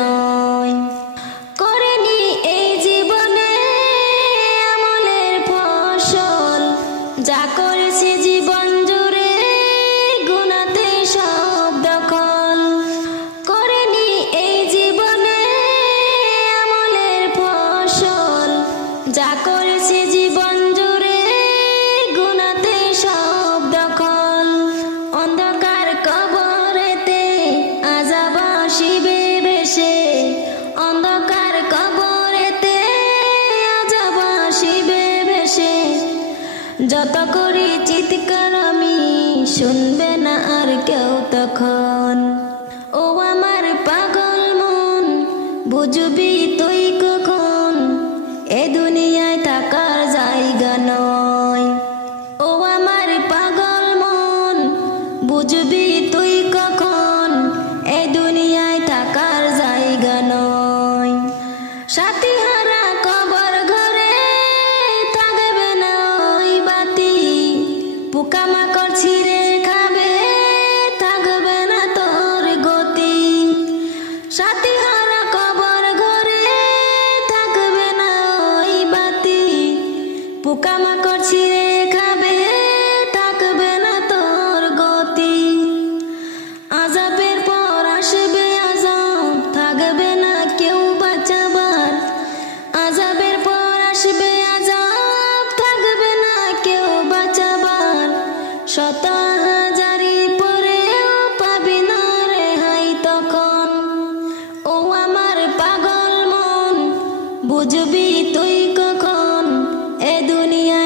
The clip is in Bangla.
নয়। করেনি এই জীবনে আমলের ফসল, যা করেছে জীবন জুড়ে গুনাতে সব দখল। করেনি এই জীবনে আমলের ফসল, যা করেছে জীবন জুড়ে গুনাতে সব দখল। অন্ধকার কবরেতে আযাব আসিবে ভেসে, অন্ধকার কবরেতে আযাব আসিবে ভেসে। যত করি চিৎকার আমি, শুনবে না আর কেউ তখন। ও আমার পাগল মন, বুঝবি তুই কখন এ দুনিয়ায় থাকার জায়গা নয়। ও আমার পাগল মন, বুঝবি তুই কখন এ দুনিয়ায় থাকার জায়গা নয়। সাথী হারা কবর ঘরে থাকবে না ওই বাতি, পোকামাকড় ছিঁড়ে খাবে থাকবে না তোর গতি। সাথী হারা কবর ঘরে থাকবে না ওই বাতি, পোকামাকড় ছিঁড়ে খাবে থাকবে না তোর গতি। আযাবের পর আসবে আযাব, থাকবে না কেউ বাঁচাবার। আযাবের পর আসবে আযাব, থাকবে না কেউ বাঁচাবার। শত হাজারি পরেও পাবি না রেহাই তখন। ও আমার পাগল মন, বুঝবি তুই কখন এ দুনিয়া